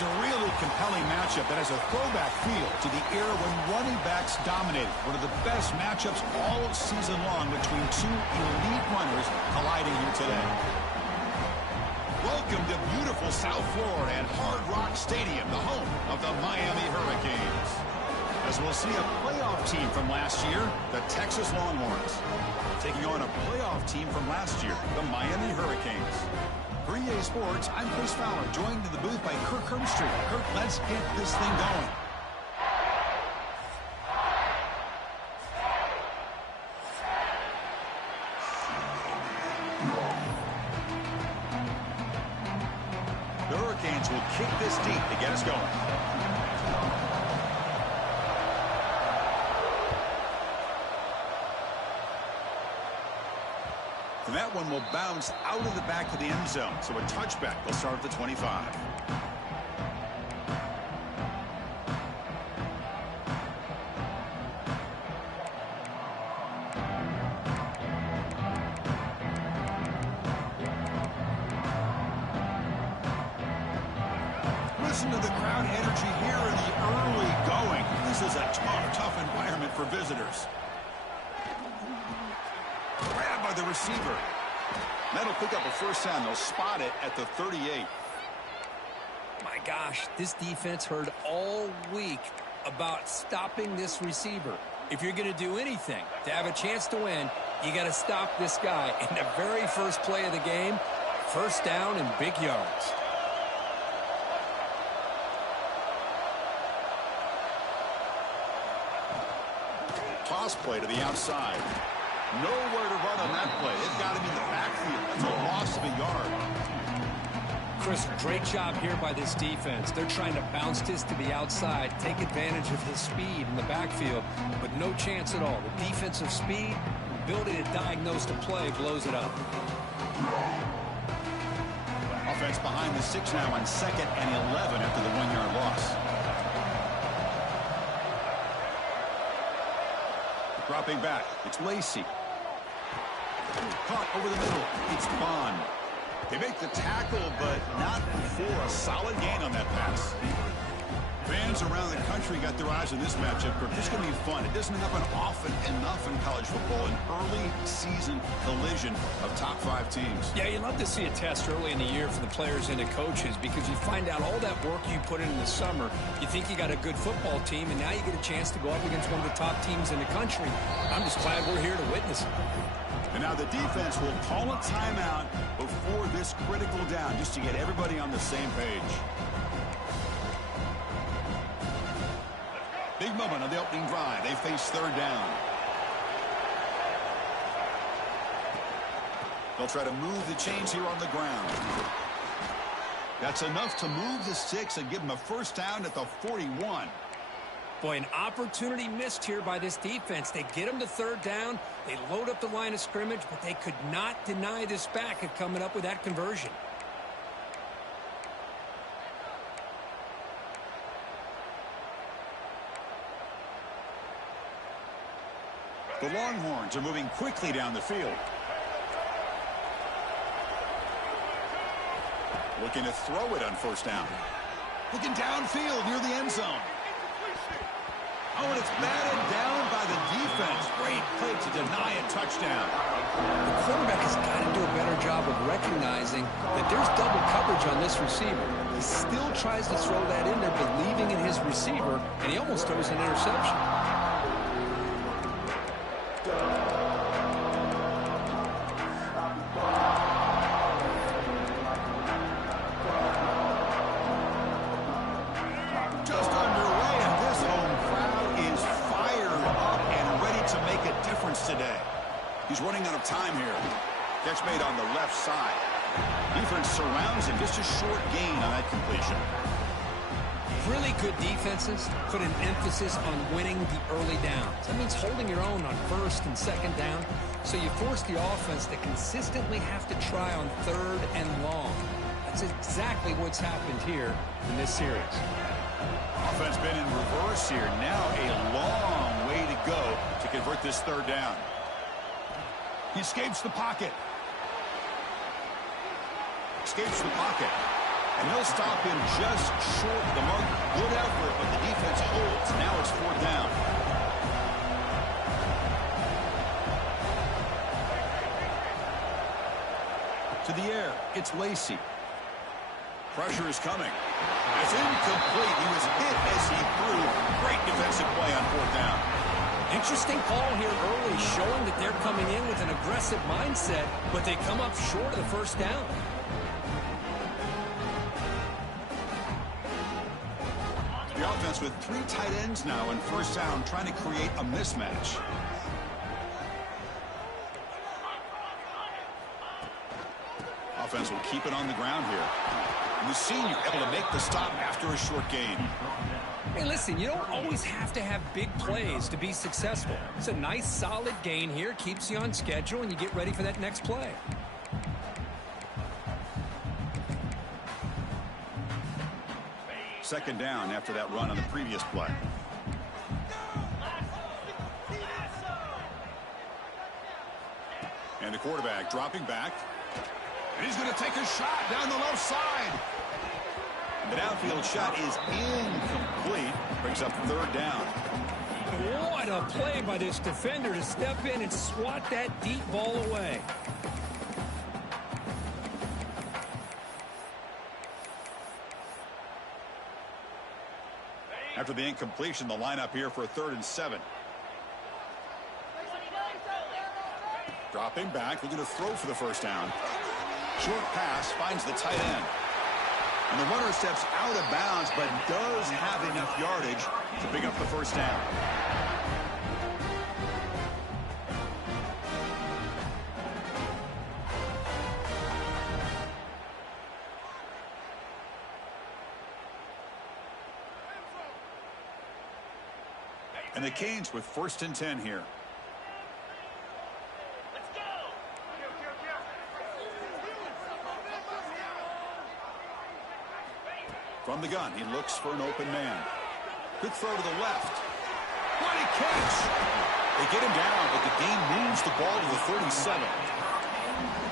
It's a really compelling matchup that has a throwback feel to the era when running backs dominated. One of the best matchups all season long between two elite runners colliding here today. Welcome to beautiful South Florida and Hard Rock Stadium, the home of the Miami Hurricanes. As we'll see a playoff team from last year, the Texas Longhorns, taking on a playoff team from last year, the Miami Hurricanes. For EA Sports, I'm Chris Fowler, joined in the booth by Kirk Herbstreit. Kirk, let's get this thing going. The Hurricanes will kick this deep to get us going. And that one will bounce out of the back of the end zone. So a touchback will start at the 25. Listen to the crowd energy here in the early going. This is a tough environment for visitors. Grab by the receiver. That'll pick up a first down. They'll spot it at the 38. My gosh, this defense heard all week about stopping this receiver. If you're going to do anything to have a chance to win, you got to stop this guy. In the very first play of the game, first down and big yards. Toss play to the outside. Nowhere to run on that play. They've got him in the backfield. That's a loss of a yard. Chris, great job here by this defense. They're trying to bounce this to the outside, take advantage of his speed in the backfield, but no chance at all. The defensive speed, ability to diagnose the play, blows it up. Offense behind the 6 now on 2nd and 11 after the 1-yard loss. Dropping back, it's Lacey. Caught over the middle, it's Bond. They make the tackle, but not before a solid gain on that pass. Fans around the country got their eyes on this matchup. This is going to be fun. It doesn't happen often enough in college football, an early season collision of top 5 teams. Yeah, you love to see a test early in the year for the players and the coaches because you find out all that work you put in the summer. You think you got a good football team, and now you get a chance to go up against one of the top teams in the country. I'm just glad we're here to witness it. And now the defense will call a timeout before this critical down just to get everybody on the same page. Big moment on the opening drive. They face 3rd down. They'll try to move the chains here on the ground. That's enough to move the sticks and give them a first down at the 41. Boy, an opportunity missed here by this defense. They get them to 3rd down. They load up the line of scrimmage, but they could not deny this back of coming up with that conversion. The Longhorns are moving quickly down the field. Looking to throw it on 1st down. Looking downfield near the end zone. Oh, and it's batted down by the defense. Great play to deny a touchdown. The quarterback has got to do a better job of recognizing that there's double coverage on this receiver. He still tries to throw that in there, believing in his receiver, and he almost throws an interception. Just underway, and this home crowd is fired up and ready to make a difference today. He's running out of time here. Catch made on the left side. Defense surrounds him. Just a short gain on that completion. Really good defenses put an emphasis on winning the early downs. That means holding your own on 1st and 2nd down. So you force the offense to consistently have to try on 3rd and long. That's exactly what's happened here in this series. Offense been in reverse here. Now a long way to go to convert this 3rd down. He escapes the pocket. Escapes the pocket. And they'll stop him just short of the mark. Good effort, but the defense holds. Now it's 4th down. To the air, it's Lacey. Pressure is coming. It's incomplete. He was hit as he threw. Great defensive play on 4th down. Interesting call here early, showing that they're coming in with an aggressive mindset, but they come up short of the 1st down. The offense with 3 tight ends now in 1st down, trying to create a mismatch. Offense will keep it on the ground here. And the senior able to make the stop after a short gain. Hey, listen, you don't always have to have big plays to be successful. It's a nice, solid gain here. Keeps you on schedule, and you get ready for that next play. Second down after that run on the previous play. And the quarterback dropping back. And he's going to take a shot down the left side. The downfield shot is incomplete. Brings up 3rd down. What a play by this defender to step in and swat that deep ball away. After the incompletion, the lineup here for a 3rd and 7. Dropping back, looking to throw for the 1st down. Short pass finds the tight end. And the runner steps out of bounds, but does have enough yardage to pick up the 1st down. And the Canes with 1st and 10 here. From the gun, he looks for an open man. Good throw to the left. What a catch! They get him down, but the game moves the ball to the 37.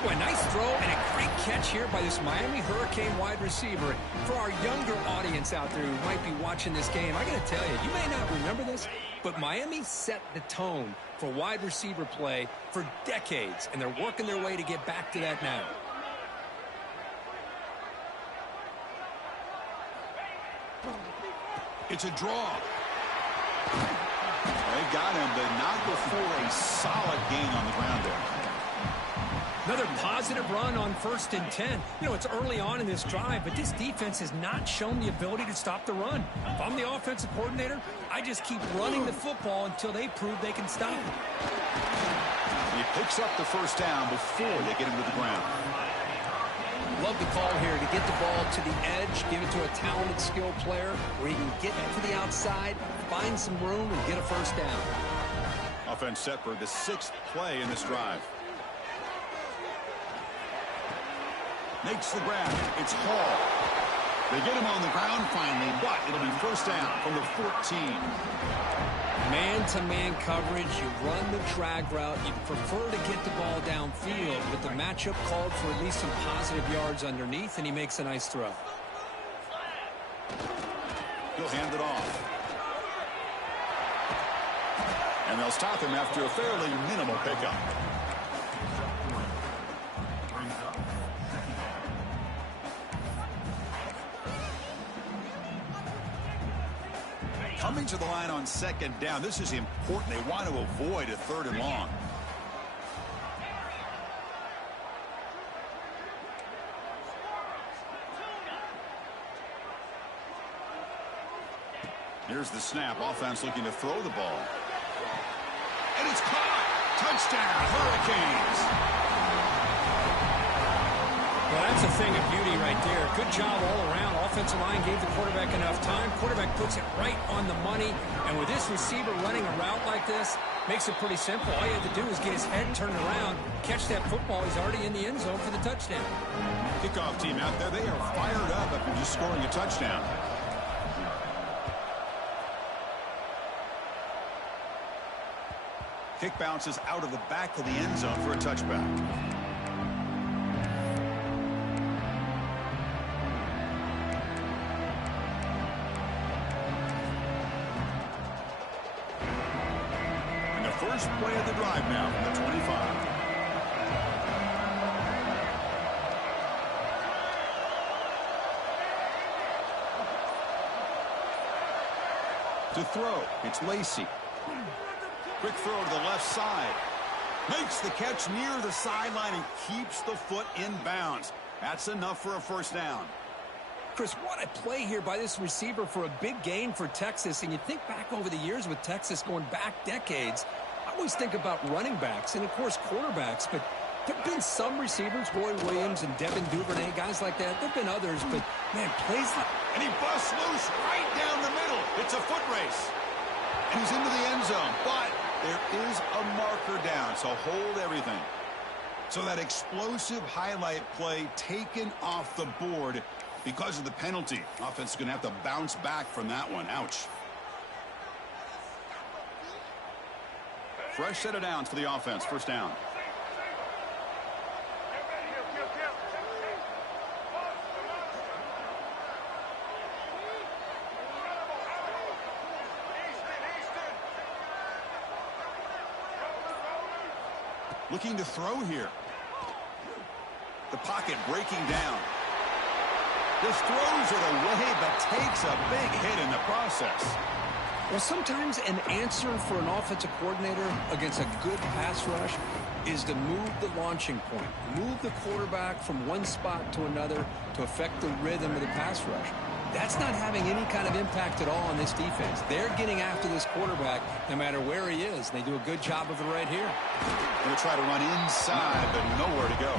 Boy, nice throw and a great catch here by this Miami Hurricane wide receiver. For our younger audience out there who might be watching this game, I got to tell you, you may not remember this, but Miami set the tone for wide receiver play for decades, and they're working their way to get back to that now. It's a draw. They got him, but not before a solid gain on the ground there. Another positive run on 1st and 10. You know, it's early on in this drive, but this defense has not shown the ability to stop the run. If I'm the offensive coordinator, I just keep running the football until they prove they can stop it. He picks up the 1st down before they get him to the ground. Love the call here to get the ball to the edge, give it to a talented, skilled player where he can get to the outside, find some room, and get a 1st down. Offense set for the 6th play in this drive. Makes the grab. It's Hall. They get him on the ground finally, but it'll be 1st down from the 14. Man-to-man coverage, you run the drag route, you prefer to get the ball downfield, but the matchup called for at least some positive yards underneath, and he makes a nice throw. He'll hand it off. And they'll stop him after a fairly minimal pickup. Coming to the line on 2nd down. This is important. They want to avoid a 3rd and long. Here's the snap. Offense looking to throw the ball. And it's caught. Touchdown, Hurricanes. Well, that's a thing of beauty right there. Good job all around. Offensive line gave the quarterback enough time. Quarterback puts it right on the money. And with this receiver running a route like this, makes it pretty simple. All you have to do is get his head turned around, catch that football. He's already in the end zone for the touchdown. Kickoff team out there. They are fired up after just scoring a touchdown. Kick bounces out of the back of the end zone for a touchback. drive now from the 25. To throw, it's Lacey. Quick throw to the left side. Makes the catch near the sideline and keeps the foot in bounds. That's enough for a first down. Chris, what a play here by this receiver for a big gain for Texas. And you think back over the years with Texas going back decades, I always think about running backs and, of course, quarterbacks. But there have been some receivers, Roy Williams and Devin Duvernay, guys like that. There have been others, but, man, plays like... And he busts loose right down the middle. It's a foot race. And he's into the end zone. But there is a marker down, so hold everything. So that explosive highlight play taken off the board because of the penalty. Offense is going to have to bounce back from that one. Ouch. Fresh set of downs for the offense. First down. Looking to throw here. The pocket breaking down. Just throws it away, but takes a big hit in the process. Well, sometimes an answer for an offensive coordinator against a good pass rush is to move the launching point, move the quarterback from one spot to another to affect the rhythm of the pass rush. That's not having any kind of impact at all on this defense. They're getting after this quarterback no matter where he is. They do a good job of it right here. Going to try to run inside, but nowhere to go.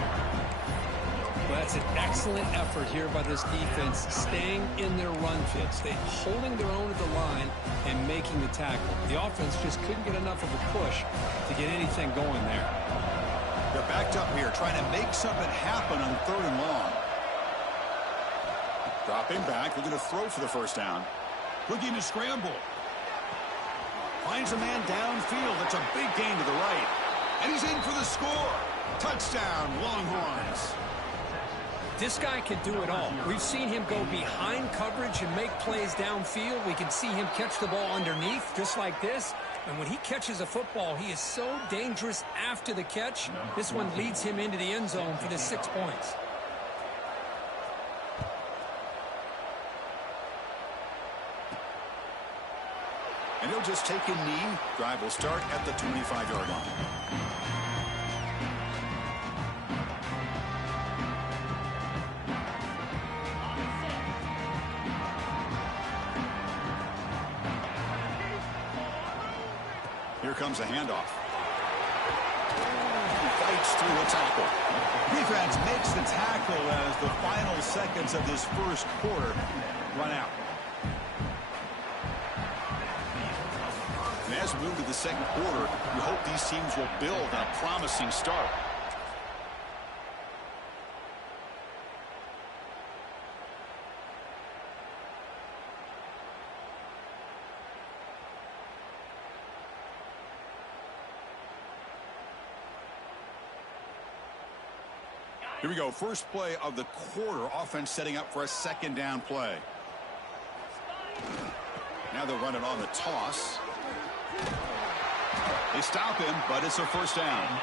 Well, that's an excellent effort here by this defense, staying in their run fits. They're holding their own at the line and making the tackle. The offense just couldn't get enough of a push to get anything going there. They're backed up here, trying to make something happen on 3rd and long. Dropping back, looking to throw for the first down. Looking to scramble. Finds a man downfield. That's a big gain to the right. And he's in for the score. Touchdown, Longhorns. This guy can do it all. We've seen him go behind coverage and make plays downfield. We can see him catch the ball underneath, just like this. And when he catches a football, he is so dangerous after the catch. This one leads him into the end zone for the 6 points. And he'll just take a knee. Drive will start at the 25-yard line. Here comes a handoff. Fights through a tackle. Defense makes the tackle as the final seconds of this first quarter run out. And as we move to the second quarter, we hope these teams will build on a promising start. Here we go. First play of the quarter. Offense setting up for a second down play. Now they'll run it on the toss. They stop him, but it's a first down.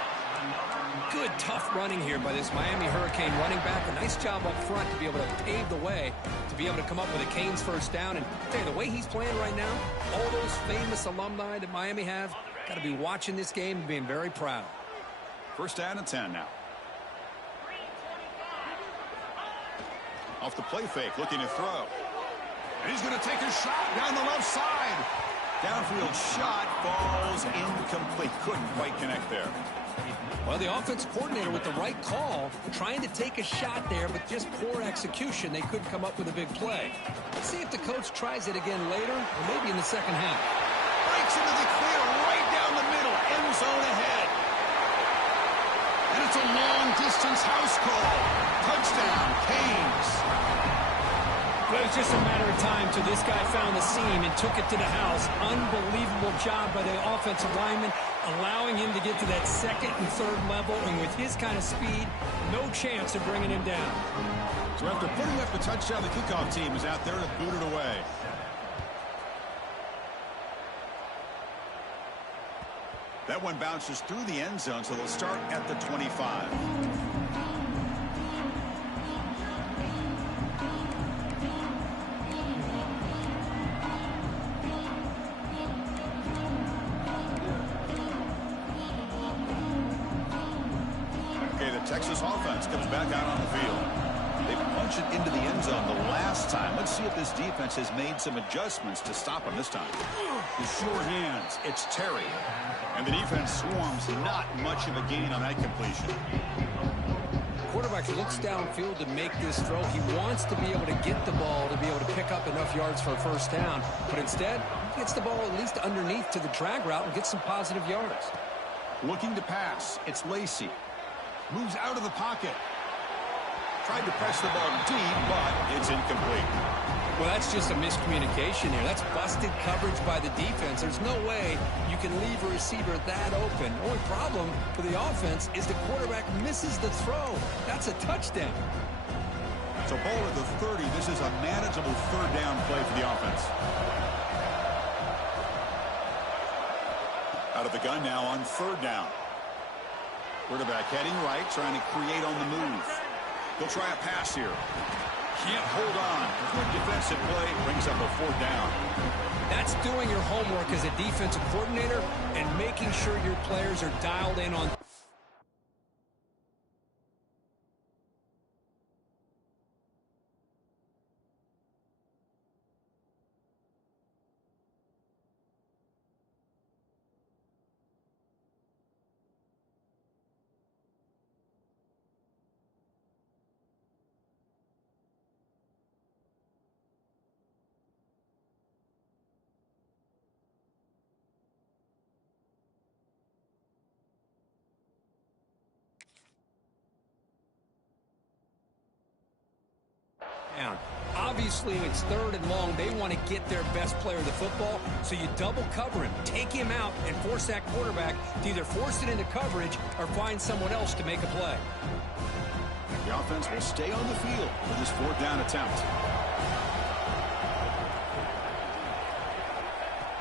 Good, tough running here by this Miami Hurricane running back. A nice job up front to be able to pave the way, to be able to come up with a Canes first down. And I tell you, the way he's playing right now, all those famous alumni that Miami have, got to be watching this game and being very proud. First down and 10 now. Off the play fake, looking to throw. And he's going to take a shot down the left side. Downfield shot falls incomplete. Couldn't quite connect there. Well, the offense coordinator with the right call, trying to take a shot there, but just poor execution. They couldn't come up with a big play. Let's see if the coach tries it again later, or maybe in the second half. Breaks into the clear right down the middle. End zone ahead. And it's a long-distance house call. Touchdown, Canes. Well, it was just a matter of time till this guy found the seam and took it to the house. Unbelievable job by the offensive lineman, allowing him to get to that second and third level. And with his kind of speed, no chance of bringing him down. So after putting up the touchdown, the kickoff team is out there to boot it away. That one bounces through the end zone, so they'll start at the 25. Okay, the Texas offense comes back out on the field. They punched it into the end zone the last time. Let's see if this defense has made some adjustments to stop them this time. The sure hands, it's Terry. And the defense swarms, not much of a gain on that completion. Quarterback looks downfield to make this throw. He wants to be able to get the ball to be able to pick up enough yards for a first down. But instead, he gets the ball at least underneath to the drag route and gets some positive yards. Looking to pass, it's Lacy. Moves out of the pocket. Tried to press the ball deep, but it's incomplete. Well, that's just a miscommunication here. That's busted coverage by the defense. There's no way you can leave a receiver that open. The only problem for the offense is the quarterback misses the throw. That's a touchdown. So ball at the 30. This is a manageable third down play for the offense. Out of the gun now on third down. Quarterback heading right, trying to create on the move. He'll try a pass here. Can't hold on. Good defensive play. Brings up a fourth down. That's doing your homework as a defensive coordinator and making sure your players are dialed in on. Obviously, it's third and long. They want to get their best player the football, so you double cover him, take him out, and force that quarterback to either force it into coverage or find someone else to make a play. The offense will stay on the field for this fourth down attempt.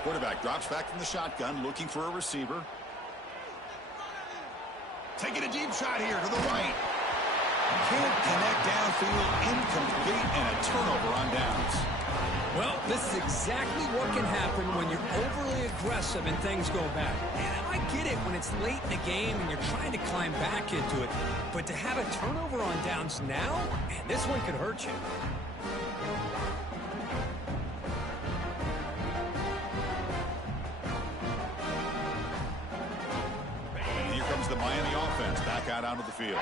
Quarterback drops back from the shotgun, looking for a receiver. Taking a deep shot here to the right. Can't connect downfield, incomplete, and a turnover on downs. Well, this is exactly what can happen when you're overly aggressive and things go bad. And I get it when it's late in the game and you're trying to climb back into it. But to have a turnover on downs now, man, this one could hurt you. Here comes the Miami offense back out onto the field.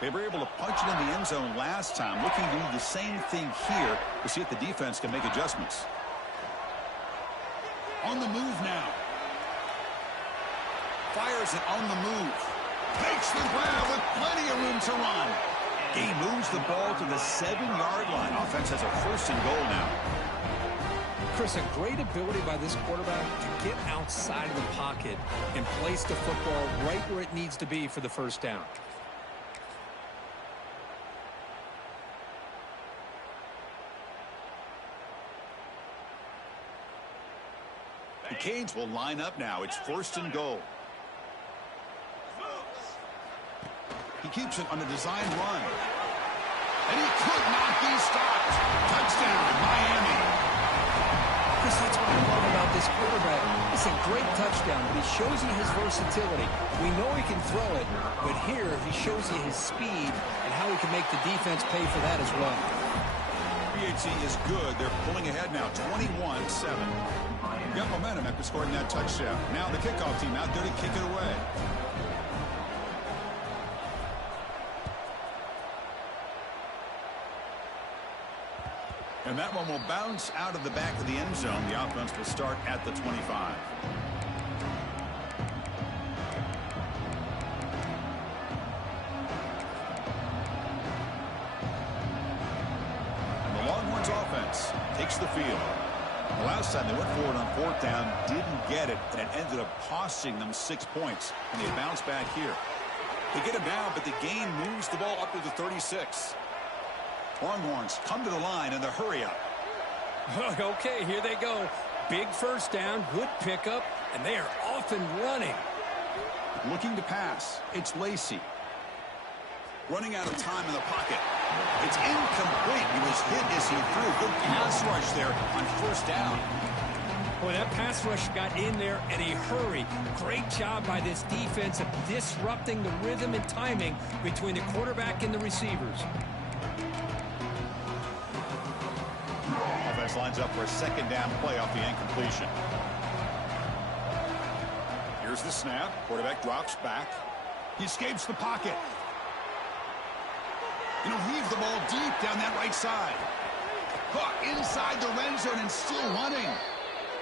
They were able to punch it in the end zone last time, looking to do the same thing here to see if the defense can make adjustments. On the move now. Fires it on the move. Takes the grab with plenty of room to run. He moves the ball to the 7-yard line. Offense has a first and goal now. Chris, a great ability by this quarterback to get outside of the pocket and place the football right where it needs to be for the first down. The Canes will line up now. It's first and goal. He keeps it on a design run. And he could not be stopped. Touchdown, Miami. Chris, that's what I love about this quarterback. It's a great touchdown, but he shows you his versatility. We know he can throw it, but here he shows you his speed and how he can make the defense pay for that as well. PHC is good. They're pulling ahead now, 21-7. Got momentum after scoring that touchdown. Now the kickoff team out there to kick it away. And that one will bounce out of the back of the end zone. The offense will start at the 25. And the Longhorns offense takes the field. The last time they went forward on fourth down, didn't get it, and it ended up costing them 6 points. And they bounce back here. They get him down, but the gain moves the ball up to the 36. Longhorns come to the line in the hurry up. Okay, here they go. Big first down, good pickup, and they are off and running. Looking to pass. It's Lacey. Running out of time in the pocket. It's incomplete. He was hit as he threw. Good pass rush there on first down. Boy, that pass rush got in there in a hurry. Great job by this defense of disrupting the rhythm and timing between the quarterback and the receivers. Offense lines up for a second down play off the incompletion. Here's the snap. Quarterback drops back. He escapes the pocket. And he'll heave the ball deep down that right side. Caught inside the red zone and still running.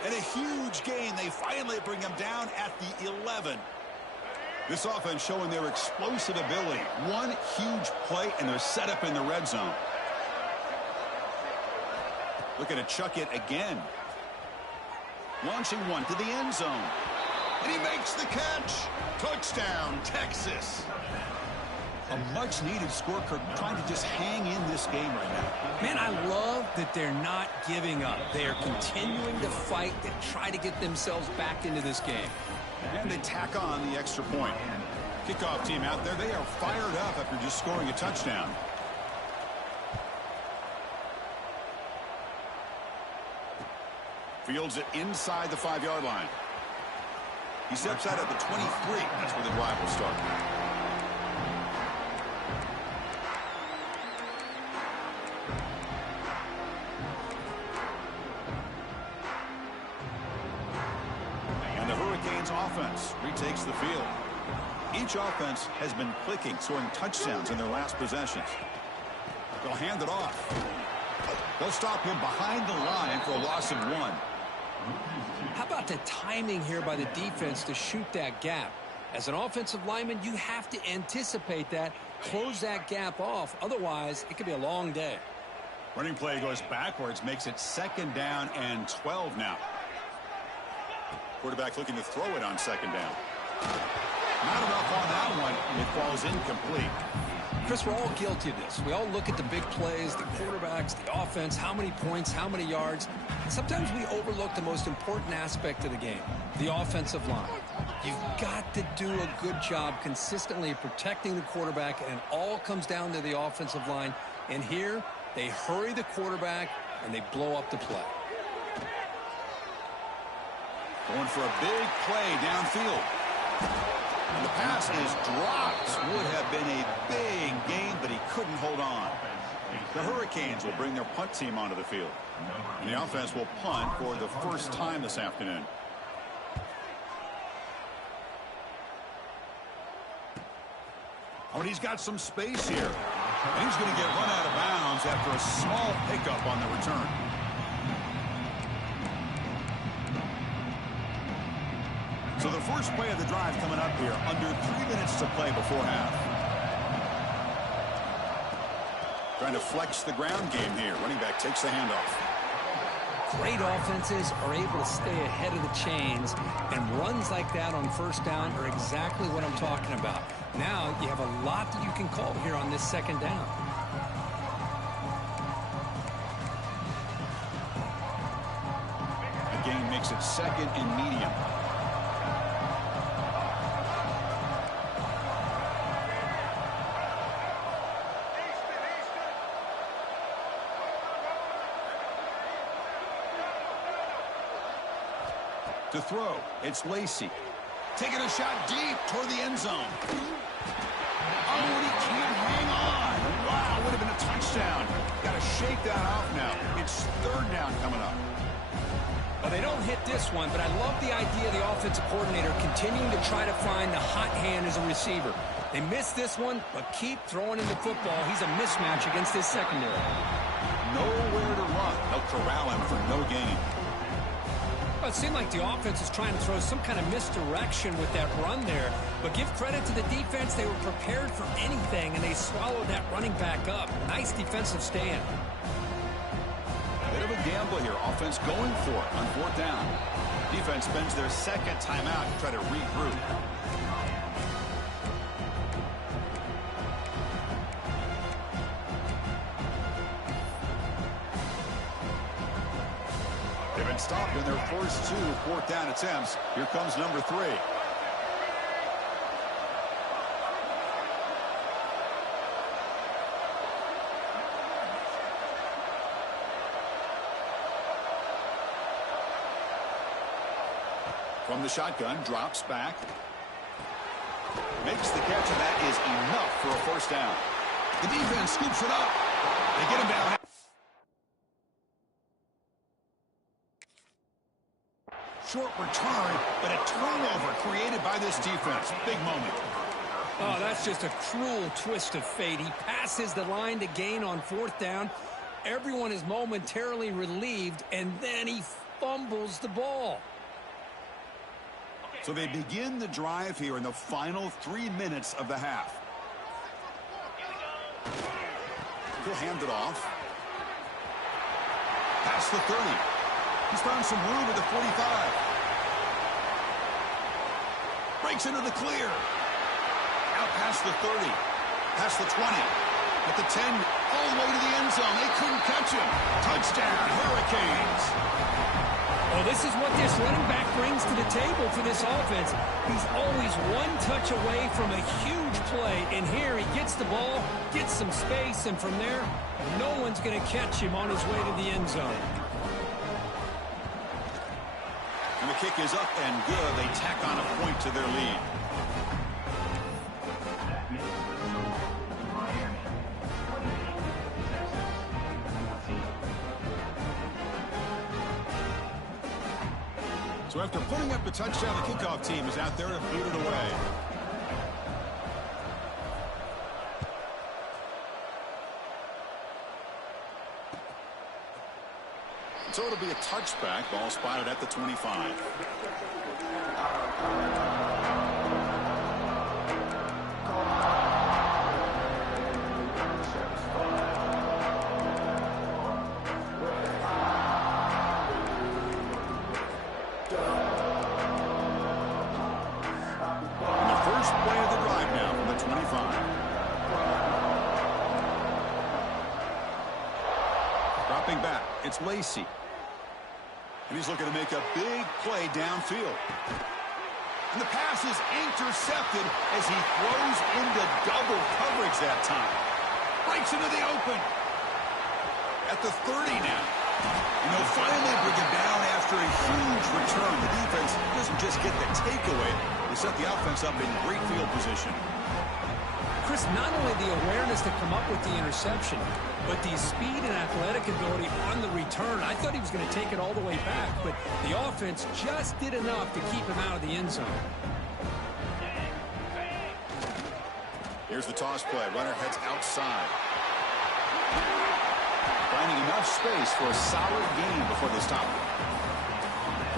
And a huge gain. They finally bring him down at the 11. This offense showing their explosive ability. One huge play, and they're set up in the red zone. Looking to chuck it again. Launching one to the end zone. And he makes the catch. Touchdown, Texas. A much-needed score, Kirk, trying to just hang in this game right now. Man, I love that they're not giving up. They are continuing to fight and try to get themselves back into this game. And they tack on the extra point. Kickoff team out there, they are fired up after just scoring a touchdown. Fields it inside the 5-yard line. He steps out at the 23. That's where the drive will start. And the Hurricanes offense retakes the field. Each offense has been clicking, scoring touchdowns in their last possessions. They'll hand it off. They'll stop him behind the line for a loss of 1. How about the timing here by the defense to shoot that gap? As an offensive lineman, you have to anticipate that, close that gap off. Otherwise, it could be a long day. Running play goes backwards, makes it second down and 12 now. Quarterback looking to throw it on second down. Not enough on that one, and it falls incomplete. Chris, we're all guilty of this. We all look at the big plays, the quarterbacks, the offense, how many points, how many yards. And sometimes we overlook the most important aspect of the game, the offensive line. You've got to do a good job consistently protecting the quarterback, and it all comes down to the offensive line. And here, they hurry the quarterback, and they blow up the play. Going for a big play downfield. And the pass is dropped. Would have been a big gain, but he couldn't hold on. The Hurricanes will bring their punt team onto the field. And the offense will punt for the first time this afternoon. Oh, and he's got some space here. And he's going to get run out of bounds after a small pickup on the return. So the first play of the drive coming up here, under 3 minutes to play before half. Trying to flex the ground game here. Running back takes the handoff. Great offenses are able to stay ahead of the chains, and runs like that on first down are exactly what I'm talking about. Now you have a lot that you can call here on this second down. The gain makes it second and medium. To throw, it's Lacey. Taking a shot deep toward the end zone. Oh, and he can't hang on. Wow, would have been a touchdown. Got to shake that off now. It's third down coming up. Well, they don't hit this one, but I love the idea of the offensive coordinator continuing to try to find the hot hand as a receiver. They missed this one, but keep throwing him the football. He's a mismatch against his secondary. Nowhere to run. They'll corral him for no gain. Well, it seemed like the offense was trying to throw some kind of misdirection with that run there. But give credit to the defense. They were prepared for anything, and they swallowed that running back up. Nice defensive stand. A bit of a gamble here. Offense going for it on fourth down. Defense spends their second timeout to try to regroup. They've been stopped in their first 2 fourth down attempts. Here comes number 3. From the shotgun, drops back. Makes the catch, and that is enough for a first down. The defense scoops it up. They get him down. Short return, but a turnover created by this defense. Big moment. Oh, that's just a cruel twist of fate. He passes the line to gain on fourth down. Everyone is momentarily relieved, and then he fumbles the ball. So they begin the drive here in the final 3 minutes of the half. He'll hand it off. Past the 30. He's found some room at the 45. Breaks into the clear. Out past the 30. Past the 20. At the 10. All the way to the end zone. They couldn't catch him. Touchdown, Hurricanes. Well, this is what this running back brings to the table for this offense. He's always one touch away from a huge play. And here he gets the ball, gets some space, and from there, no one's going to catch him on his way to the end zone. And the kick is up and good. They tack on a point to their lead. So after putting up the touchdown, the kickoff team is out there to boot it away. So it'll be a touchback. Ball spotted at the 25. Back. It's Lacey. And he's looking to make a big play downfield. And the pass is intercepted as he throws into double coverage that time. Breaks into the open. At the 30 now. And they'll finally bring him down after a huge return. The defense doesn't just get the takeaway. They set the offense up in great field position. Chris, not only the awareness to come up with the interception, but the speed and athletic ability on the return. I thought he was going to take it all the way back, but the offense just did enough to keep him out of the end zone. Here's the toss play. Runner heads outside. Finding enough space for a solid gain before they stop it.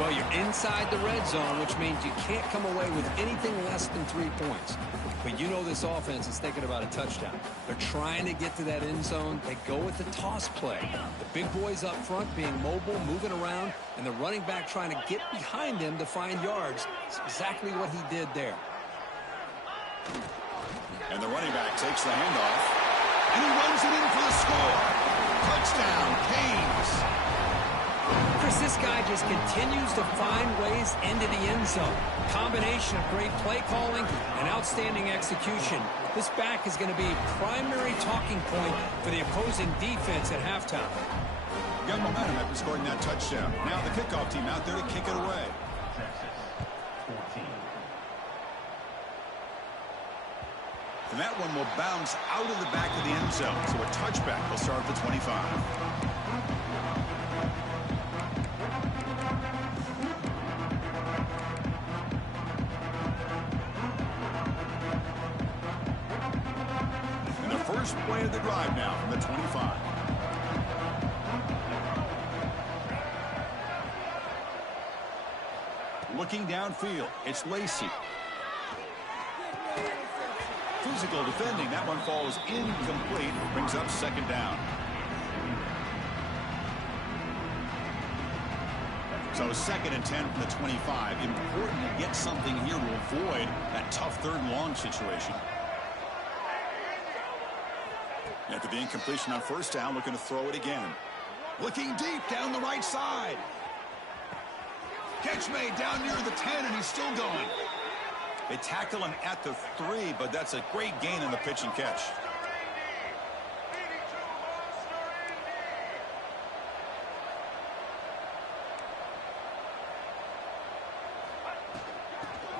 Well, you're inside the red zone, which means you can't come away with anything less than 3 points. But you know this offense is thinking about a touchdown. They're trying to get to that end zone. They go with the toss play. The big boys up front being mobile, moving around, and the running back trying to get behind him to find yards. It's exactly what he did there. And the running back takes the handoff. And he runs it in for the score. Touchdown, Canes. Chris, this guy just continues to find ways into the end zone. Combination of great play calling and outstanding execution. This back is going to be a primary talking point for the opposing defense at halftime. Got momentum after scoring that touchdown. Now the kickoff team out there to kick it away. And that one will bounce out of the back of the end zone. So a touchback will start at the 25. First play of the drive now from the 25. Looking downfield, it's Lacey. Physical defending, that one falls incomplete, brings up second down. So second and 10 from the 25. Important to get something here to avoid that tough third and long situation. After the incompletion on first down, looking to throw it again. Looking deep down the right side. Catch made down near the 10, and he's still going. They tackle him at the 3, but that's a great gain in the pitch and catch.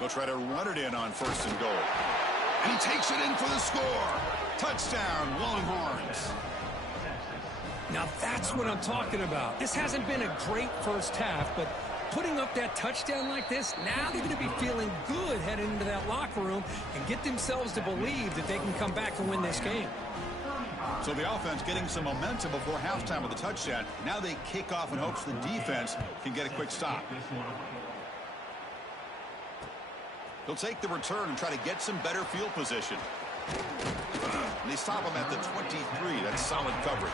He'll try to run it in on 1st and goal. And he takes it in for the score. Touchdown, Longhorns. Now that's what I'm talking about. This hasn't been a great first half, but putting up that touchdown like this, now they're going to be feeling good heading into that locker room and get themselves to believe that they can come back and win this game. So the offense getting some momentum before halftime with the touchdown. Now they kick off in hopes the defense can get a quick stop. He'll take the return and try to get some better field position. And they stop him at the 23. That's solid coverage.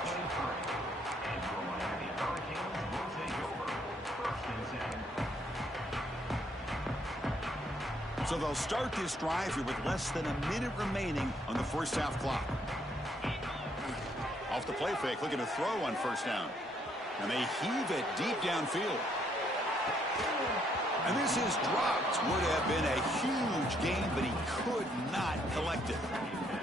So they'll start this drive here with less than a minute remaining on the first half clock. Off the play fake, looking to throw on 1st down. And they heave it deep downfield. And this is dropped. Would have been a huge game, but he could not collect it.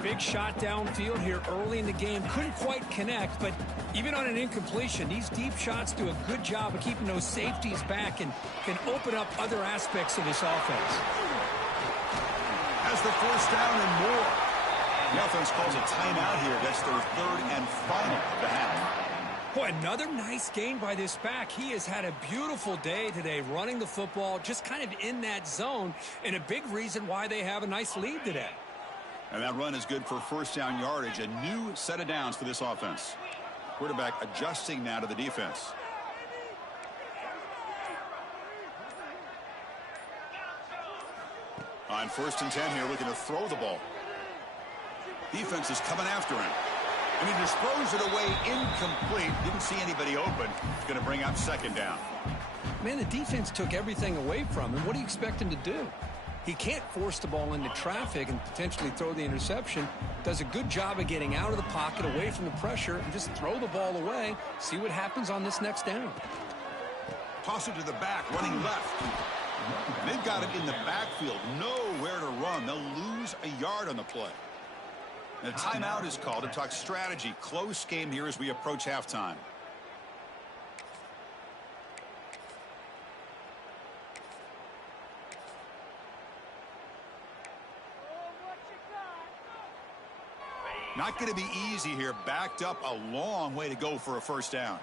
Big shot downfield here early in the game. Couldn't quite connect, but even on an incompletion, these deep shots do a good job of keeping those safeties back and can open up other aspects of this offense. Has the 1st down and more. The offense calls a timeout here. That's their 3rd and final of the half. Boy, another nice game by this back. He has had a beautiful day today running the football, just kind of in that zone, and a big reason why they have a nice lead today. And that run is good for 1st down yardage, a new set of downs for this offense. Quarterback adjusting now to the defense. On 1st and 10 here, looking to throw the ball. Defense is coming after him. And he just throws it away incomplete. Didn't see anybody open. It's going to bring up 2nd down. Man, the defense took everything away from him. What do you expect him to do? He can't force the ball into traffic and potentially throw the interception. Does a good job of getting out of the pocket, away from the pressure, and just throw the ball away. See what happens on this next down. Toss it to the back, running left. And they've got it in the backfield. Nowhere to run. They'll lose a yard on the play. And a timeout is called to talk strategy. Close game here as we approach halftime. Not going to be easy here. Backed up a long way to go for a 1st down.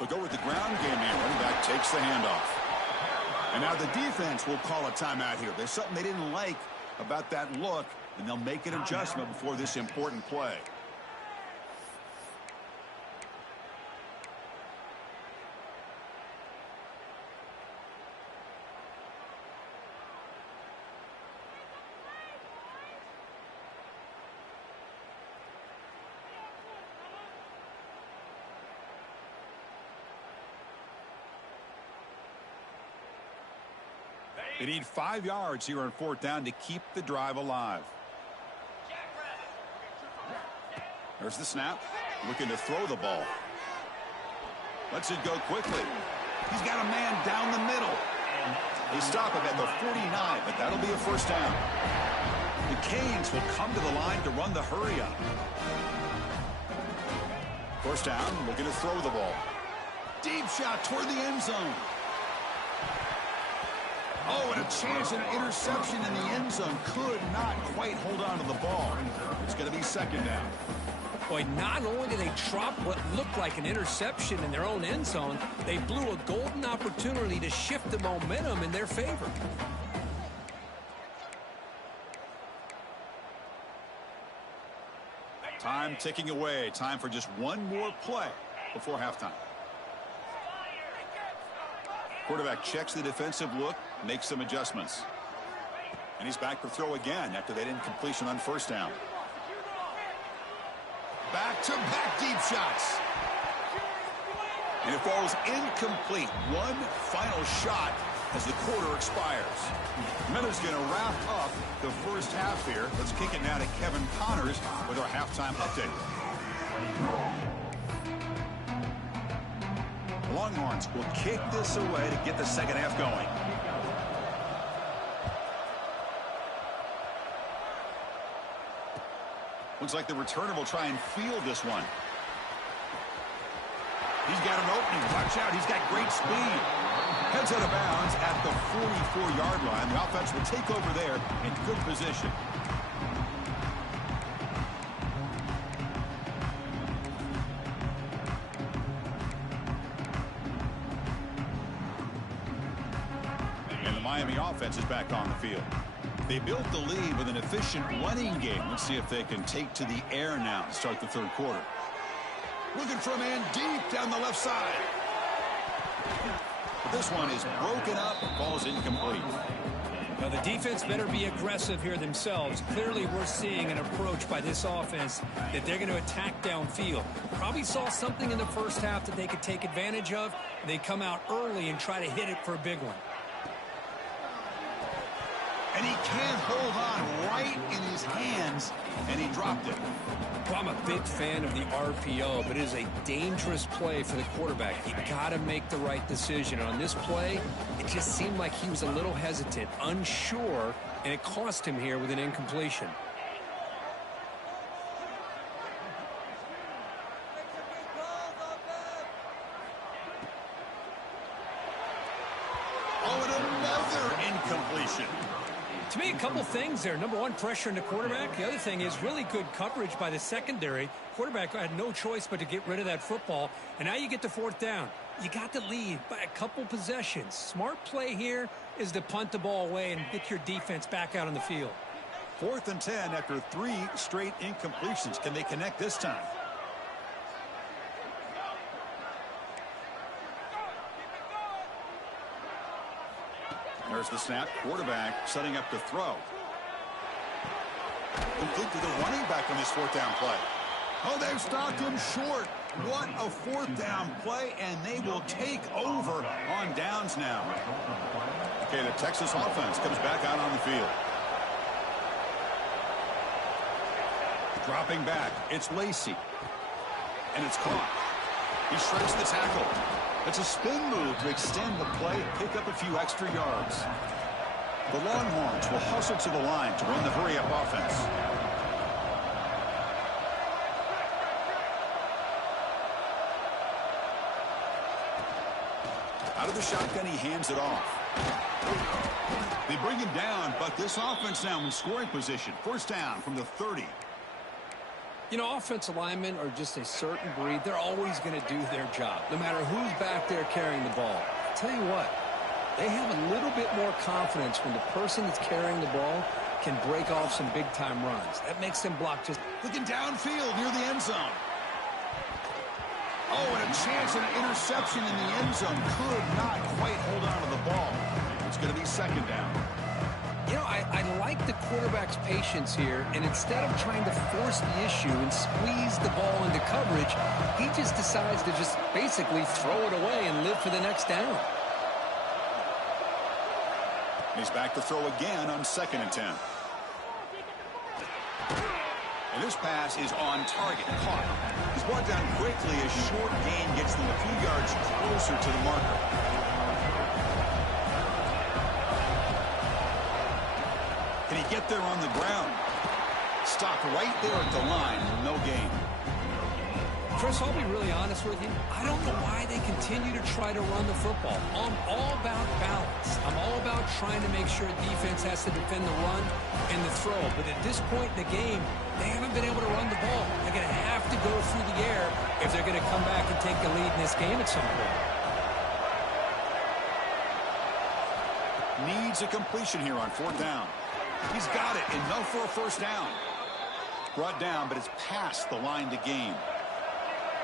They'll go with the ground game here. Running back takes the handoff. And now the defense will call a timeout here. There's something they didn't like about that look, and they'll make an adjustment before this important play. They need 5 yards here on 4th down to keep the drive alive. There's the snap. Looking to throw the ball. Lets it go quickly. He's got a man down the middle. They stop him at the 49, but that'll be a 1st down. The Canes will come to the line to run the hurry up. 1st down, looking to throw the ball. Deep shot toward the end zone. Oh, and a chance at an interception in the end zone. Could not quite hold on to the ball. It's going to be 2nd down. Boy, not only did they drop what looked like an interception in their own end zone, they blew a golden opportunity to shift the momentum in their favor. Time ticking away. Time for just one more play before halftime. Quarterback checks the defensive look, makes some adjustments. And he's back to throw again after that incompletion on 1st down. Back-to-back deep shots. And it falls incomplete. One final shot as the quarter expires. Miller's going to wrap up the 1st half here. Let's kick it now to Kevin Connors with our halftime update. The Longhorns will kick this away to get the 2nd half going. Looks like the returner will try and field this one. He's got an opening. Watch out. He's got great speed. Heads out of bounds at the 44-yard line. The offense will take over there in good position. And the Miami offense is back on the field. They built the lead with an efficient running game. Let's see if they can take to the air now to start the third quarter. Looking for a man deep down the left side. But this one is broken up, falls incomplete. Now the defense better be aggressive here themselves. Clearly we're seeing an approach by this offense that they're going to attack downfield. Probably saw something in the first half that they could take advantage of. They come out early and try to hit it for a big one. And he can't hold on right in his hands, and he dropped it. Well, I'm a big fan of the RPO, but it is a dangerous play for the quarterback. You got to make the right decision. On this play, it just seemed like he was a little hesitant, unsure, and it cost him here with an incompletion. Oh, and another incompletion. To me, a couple things there. Number one, pressure in the quarterback. The other thing is really good coverage by the secondary. Quarterback had no choice but to get rid of that football. And now you get to fourth down. You got the lead by a couple possessions. Smart play here is to punt the ball away and get your defense back out on the field. 4th and 10 after 3 straight incompletions. Can they connect this time? There's the snap. Quarterback setting up to throw. Complete to the running back on this 4th down play. Oh, they've stopped him short. What a 4th down play, and they will take over on downs now. Okay, the Texas offense comes back out on the field. Dropping back, it's Lacey. And it's caught. He shreds the tackle. It's a spin move to extend the play, pick up a few extra yards. The Longhorns will hustle to the line to run the hurry-up offense. Out of the shotgun, he hands it off. They bring him down, but this offense now in scoring position. 1st down from the 30. You know, offensive linemen are just a certain breed. They're always going to do their job, no matter who's back there carrying the ball. I'll tell you what, they have a little bit more confidence when the person that's carrying the ball can break off some big-time runs. That makes them block just... Looking downfield near the end zone. Oh, and a chance at an interception in the end zone. Could not quite hold on to the ball. It's going to be 2nd down. You know, I like the quarterback's patience here, and instead of trying to force the issue and squeeze the ball into coverage, he just decides to just basically throw it away and live for the next down. He's back to throw again on 2nd and 10. And this pass is on target. Caught. He's brought down quickly as short gain gets them a few yards closer to the marker. Can he get there on the ground? Stopped right there at the line. No gain. Chris, I'll be really honest with you. I don't know why they continue to try to run the football. I'm all about balance. I'm all about trying to make sure defense has to defend the run and the throw. But at this point in the game, they haven't been able to run the ball. They're going to have to go through the air if they're going to come back and take the lead in this game at some point. Needs a completion here on 4th down. He's got it. Enough for a 1st down. Brought down, but it's past the line to gain.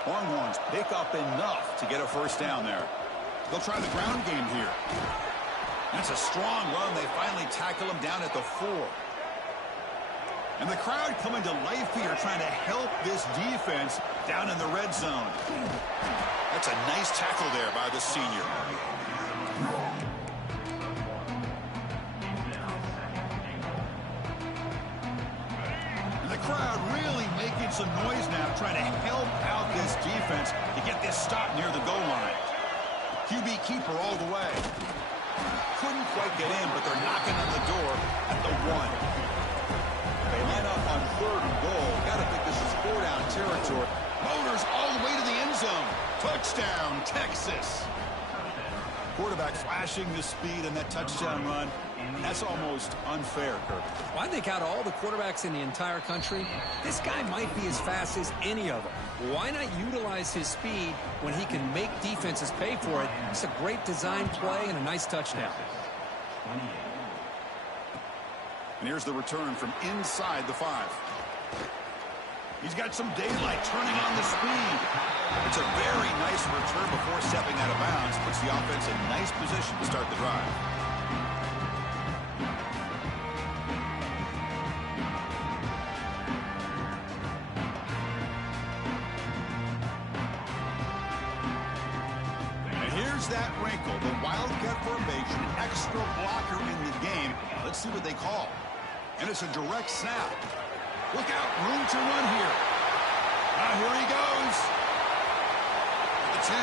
Longhorns pick up enough to get a 1st down there. They'll try the ground game here. That's a strong run. They finally tackle him down at the 4. And the crowd coming to life here trying to help this defense down in the red zone. That's a nice tackle there by the senior. Crowd really making some noise now, trying to help out this defense to get this stop near the goal line. QB keeper all the way. Couldn't quite get in, but they're knocking on the door at the 1. They line up on 3rd and goal. Got to think this is 4-down territory. Motors all the way to the end zone. Touchdown, Texas. Quarterback flashing the speed in that touchdown run. That's almost unfair, Kirk. Well, I think out of all the quarterbacks in the entire country, this guy might be as fast as any of them. Why not utilize his speed when he can make defenses pay for it? It's a great design play and a nice touchdown. And here's the return from inside the 5. He's got some daylight turning on the speed. It's a very nice return before stepping out of bounds. Puts the offense in nice position to start the drive. And here's that wrinkle. The Wildcat formation, extra blocker in the game. Let's see what they call. And it's a direct snap. Look out, room to run here. Here he goes. The 10.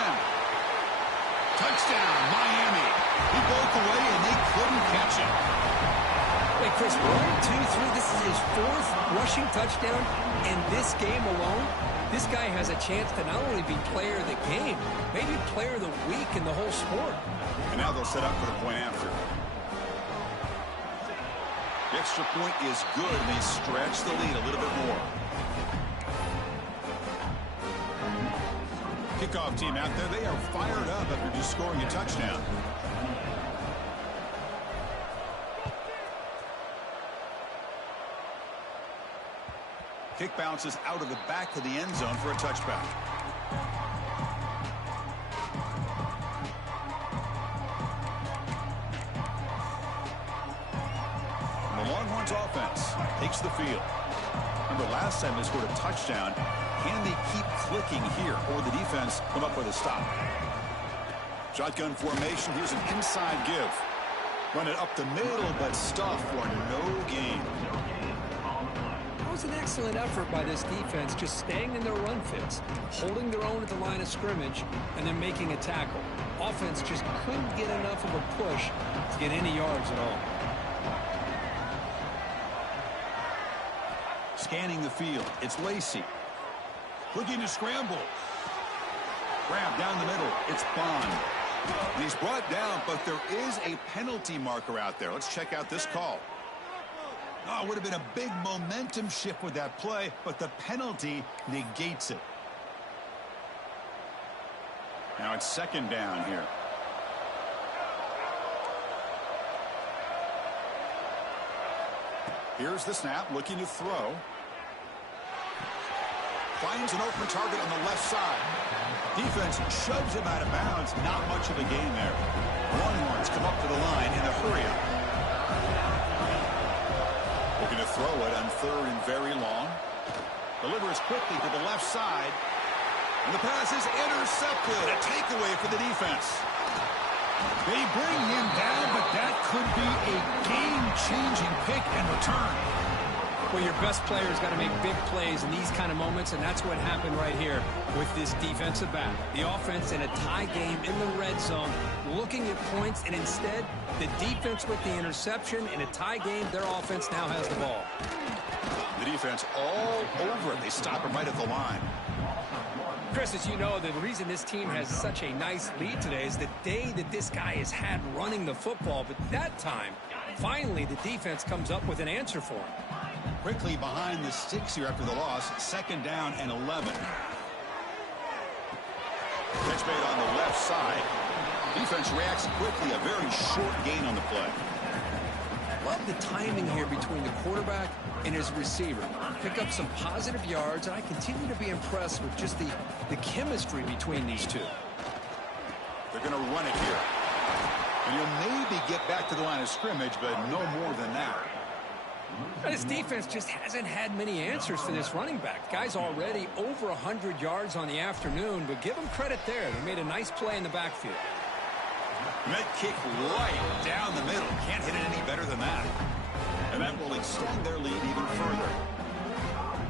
Touchdown, Miami. He broke away and they couldn't catch him. Wait, Chris, 1, 2, 3. This is his 4th rushing touchdown in this game alone. This guy has a chance to not only be player of the game, maybe player of the week in the whole sport. And now they'll set up for the point after. The extra point is good, and they stretch the lead a little bit more. Kickoff team out there, they are fired up after just scoring a touchdown. Kick bounces out of the back of the end zone for a touchback. Longhorns offense takes the field. Remember, last time they scored a touchdown. Can they keep clicking here, or the defense come up with a stop? Shotgun formation. Here's an inside give. Run it up the middle, but stuff for no gain. That was an excellent effort by this defense, just staying in their run fits, holding their own at the line of scrimmage, and then making a tackle. Offense just couldn't get enough of a push to get any yards at all. Scanning the field, it's Lacey. Looking to scramble. Grab down the middle, it's Bond. And he's brought down, but there is a penalty marker out there. Let's check out this call. Oh, it would have been a big momentum shift with that play, but the penalty negates it. Now it's 2nd down here. Here's the snap, looking to throw. Finds an open target on the left side. Defense shoves him out of bounds. Not much of a gain there. Longhorns come up to the line in a hurry-up. Looking to throw it on 3rd and very long. Delivers quickly to the left side. And the pass is intercepted. A takeaway for the defense. They bring him down, but that could be a game-changing pick and return. Well, your best player's got to make big plays in these kind of moments, and that's what happened right here with this defensive back. The offense in a tie game in the red zone, looking at points, and instead, the defense with the interception. In a tie game, their offense now has the ball. The defense all over it. They stop him right at the line. Chris, as you know, the reason this team has such a nice lead today is the day that this guy has had running the football. But that time, finally, the defense comes up with an answer for him. Quickly behind the sticks here after the loss. 2nd down and 11. Catch made on the left side. Defense reacts quickly. A very short gain on the play. Love the timing here between the quarterback and his receiver. Pick up some positive yards, and I continue to be impressed with just the chemistry between these two. They're going to run it here. And you'll maybe get back to the line of scrimmage, but no more than that. This defense just hasn't had many answers for this running back. Guy's already over 100 yards on the afternoon, but give him credit there. They made a nice play in the backfield. Met kick right down the middle. Can't hit it any better than that. And that will extend their lead even further.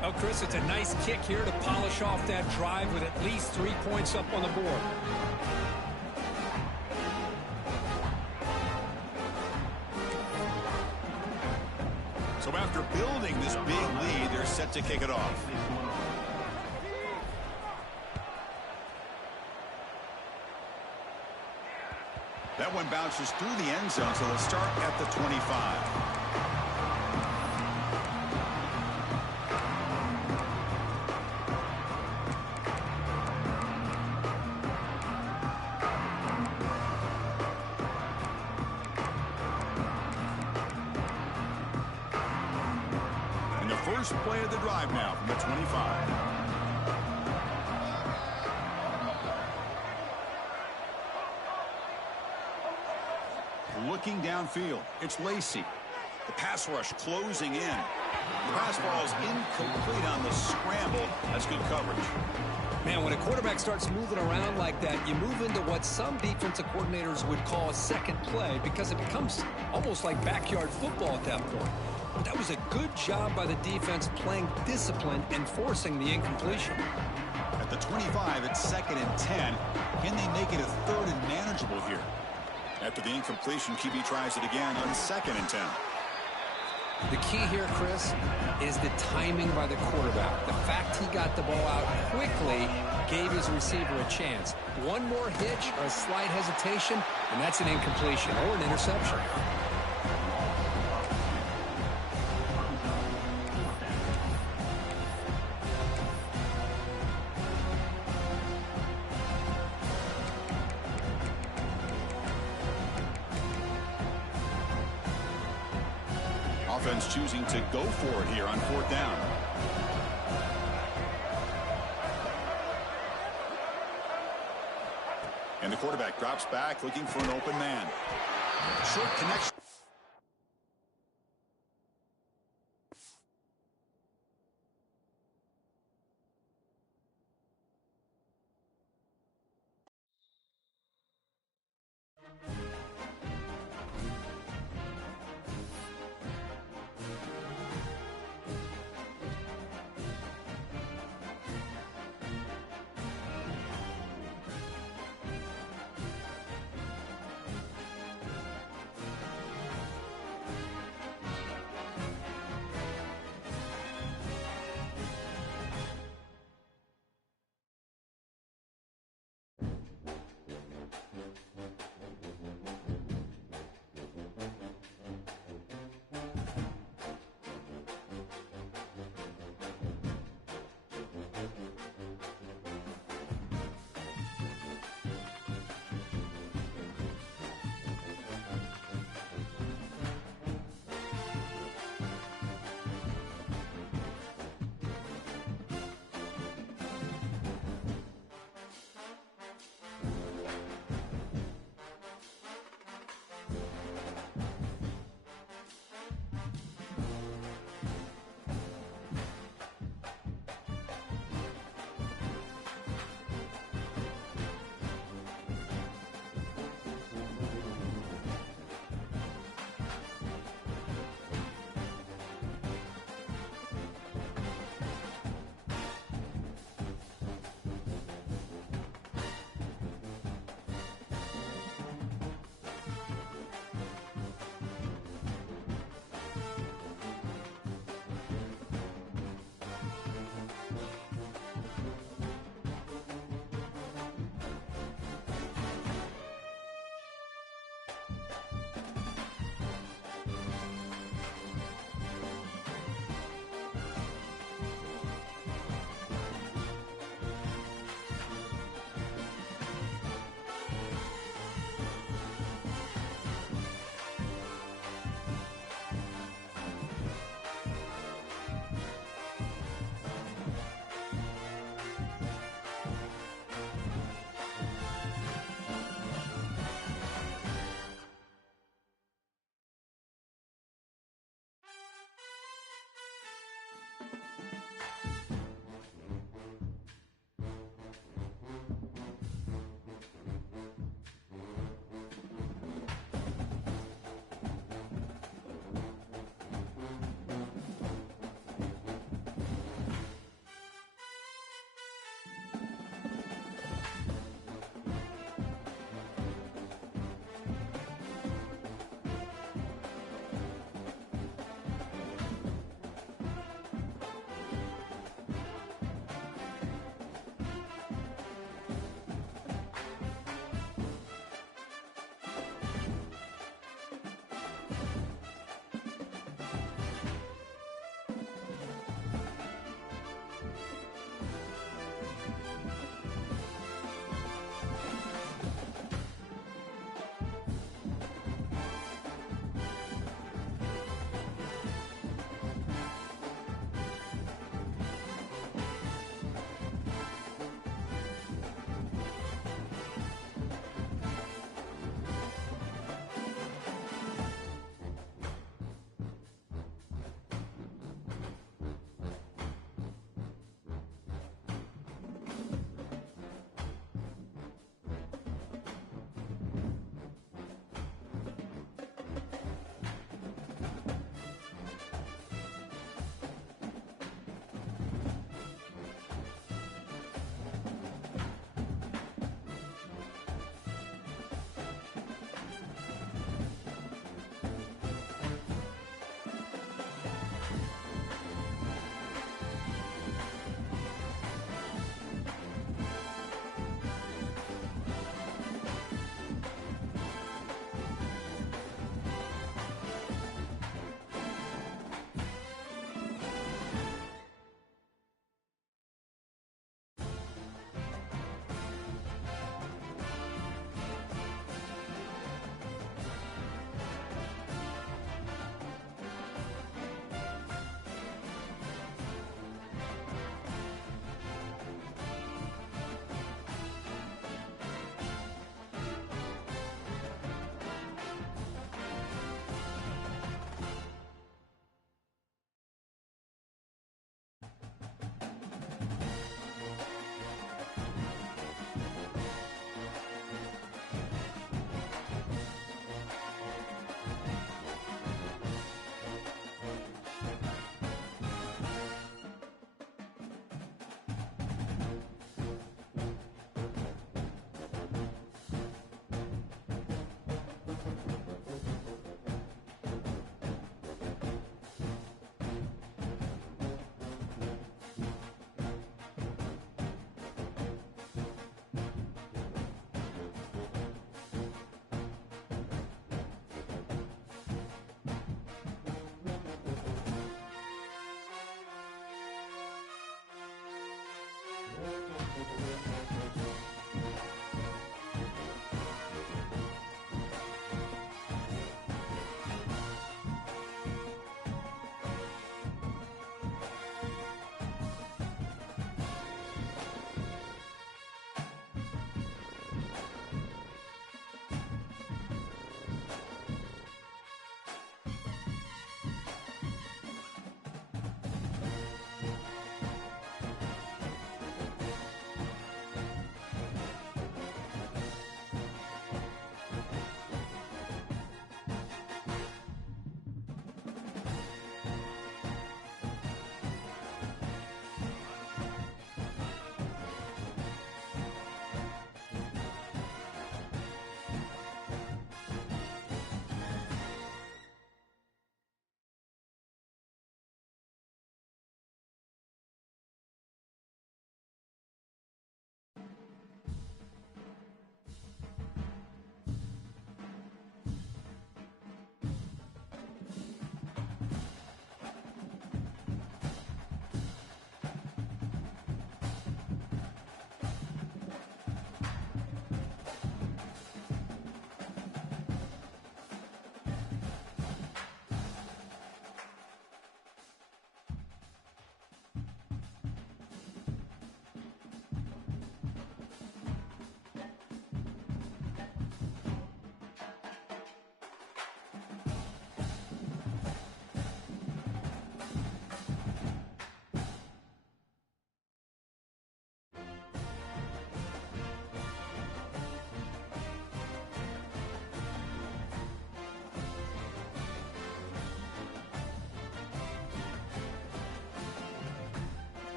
Well, Chris, it's a nice kick here to polish off that drive with at least 3 points up on the board. So after building this big lead, they're set to kick it off. That one bounces through the end zone, so they'll start at the 25. First play of the drive now from the 25. Looking downfield, it's Lacy. The pass rush closing in. The pass ball is incomplete on the scramble. That's good coverage. Man, when a quarterback starts moving around like that, you move into what some defensive coordinators would call a second play because it becomes almost like backyard football at that point. But that was a good job by the defense playing discipline and forcing the incompletion. At the 25, it's 2nd and 10. Can they make it a 3rd and manageable here? After the incompletion, QB tries it again on 2nd and 10. The key here, Chris, is the timing by the quarterback. The fact he got the ball out quickly gave his receiver a chance. One more hitch or a slight hesitation, and that's an incompletion or an interception. Offense choosing to go for it here on 4th down. And the quarterback drops back looking for an open man. Short connection.